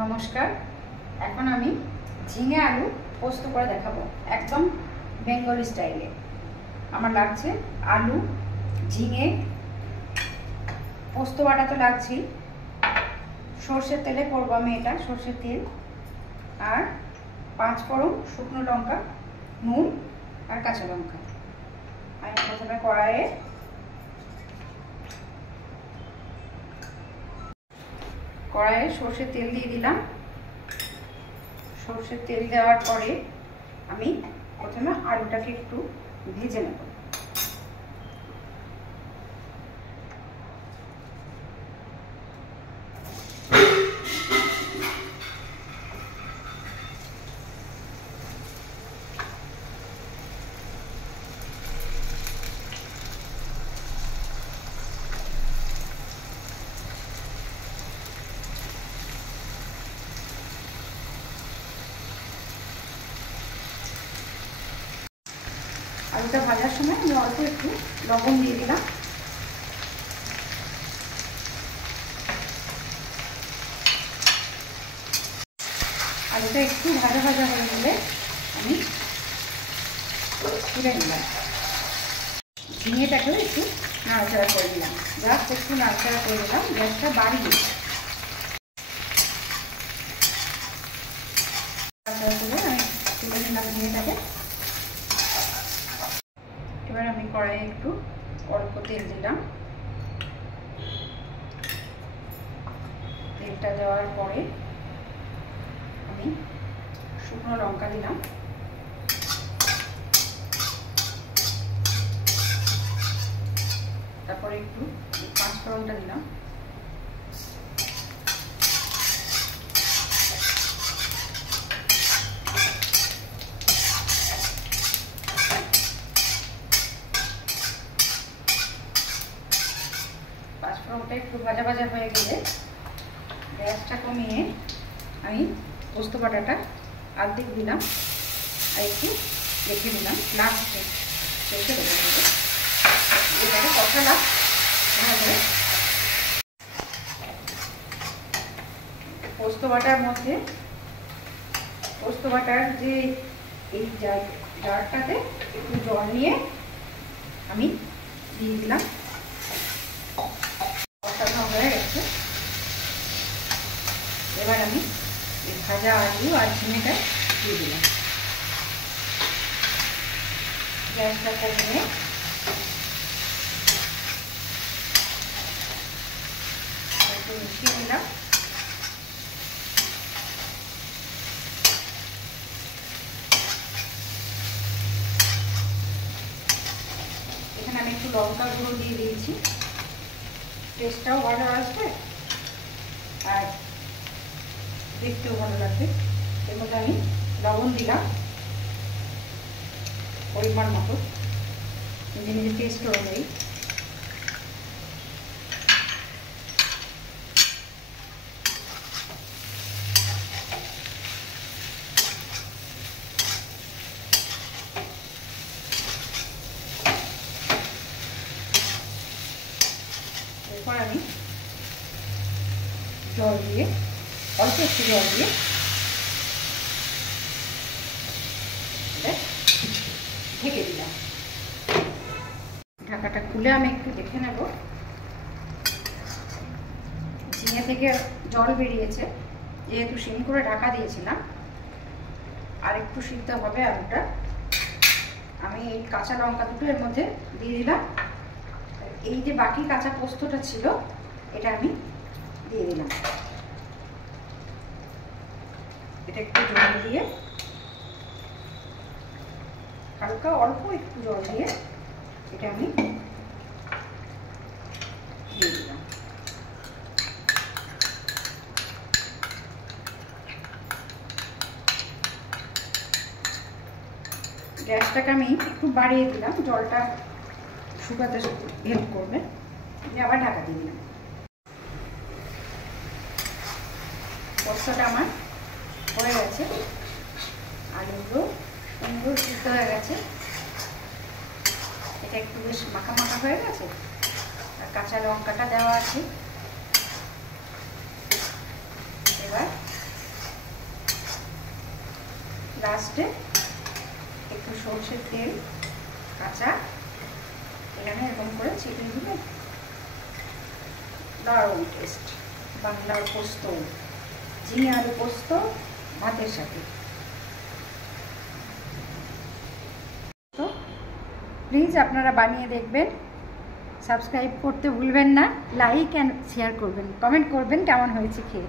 নমস্কার। এখন আমি ঝিঙে আলু পোস্ত করে দেখাবো, একদম বেঙ্গলি স্টাইলে। আমার লাগছে আলু, ঝিঙে, পোস্ত বাটা তো লাগছেই, সর্ষের তেলে করবো আমি এটা, সর্ষের তেল, আর 5 ফোড়ন, শুকনো লঙ্কা, নুন আর কাঁচা লঙ্কা। আমি প্রথমে কড়াইয়ে সর্ষের তেল দিয়ে দিলাম। সর্ষের তেল দেওয়ার পরে আমি প্রথমে আলুটাকে একটু ভেজে নেব। আলুটা ভাজার সময় আমি অল্প একটু লবণ দিয়ে দিলাম। আলুটা একটু ভাজা ভাজা হয়ে গেলে আমি তুলে নিলাম। ঝিঙেটাকেও একটু নাড়াচাড়া করে দিলাম, জাস্ট একটু নাড়াচাড়া করে দিলাম, গ্যাসটা বাড়িয়ে নাড়াচাড়া করে আমি তুলে নিলাম ঝিঙেটাকে। এবার আমি কড়াইয়ে একটু অল্প তেল দিলাম। তেলটা দেওয়ার পরে আমি শুকনো লঙ্কা দিলাম, তারপরে একটু 5 ফোড়নটা দিলাম, পাঁচফোড়নটা একটু ভাজা ভাজা হয়ে গেলে গ্যাসটা কমিয়ে আমি পোস্ত বাটাটা অর্ধেক দিলাম আর একটু রেখে দিলাম, লাস্টে শেষে রেখে দেবো। এটাকে কষালাম ভালো। পোস্ত বাটার মধ্যে পোস্ত বাটার যে এই জারটাতে একটু জল নিয়ে আমি দিয়ে দিলাম। কষানো হয়ে গেছে, এবার আমি এই ভাজা আলু আর ঝিঙেটা দিয়ে দিলাম। গ্যাসটা কমিয়ে একটু মিশিয়ে দিলাম। এখানে আমি একটু লঙ্কা গুঁড়ো দিয়ে দিয়েছি, টেস্টটাও ভালো আসবে আর দেখতেও ভালো লাগবে। এর মধ্যে আমি লবণ দিলাম পরিমাণ মতো, নিজে নিজে টেস্ট অনুযায়ী। এরপর আমি জল দিয়ে, অল্প একটু জল দিয়ে ঢেকে দিলাম। ঢাকাটা খুলে আমি একটু দেখে নেব। ঝিঙে থেকে জল বেরিয়েছে, যেহেতু সিম করে ঢাকা দিয়েছিলাম। আর একটু সিদ্ধ হবে আলুটা। আমি এই কাঁচা লঙ্কা দুটো এর মধ্যে দিয়ে দিলাম। এই যে বাকি কাঁচা পোস্তটা ছিল এটা আমি দিয়ে দিলাম। এটা একটু জল দিয়ে, হালকা অল্প একটু জল দিয়ে এটা আমি দিয়ে দিলাম। গ্যাসটাকে আমি একটু বাড়িয়ে দিলাম, জলটা শুকাতে হেল্প করবে। আবার ঢাকা দিয়ে দিলাম। পোস্তটা আমার হয়ে গেছে, আলুগুলো সুন্দর সিদ্ধ হয়ে গেছে। এটা একটু বেশ মাখা মাখা হয়ে গেছে আর কাঁচা লঙ্কাটা দেওয়া আছে। এবার লাস্টে একটু সরষের তেল কাঁচা এখানে এরকম করে ছিটিয়ে দিলে দারুণ টেস্ট। বাংলার পোস্ত, ঝিঙে আলু পোস্ত ভাতের সাথে। তো প্লিজ আপনারা বানিয়ে দেখবেন, সাবস্ক্রাইব করতে ভুলবেন না, লাইক অ্যান্ড শেয়ার করবেন, কমেন্ট করবেন কেমন হয়েছে খেয়ে।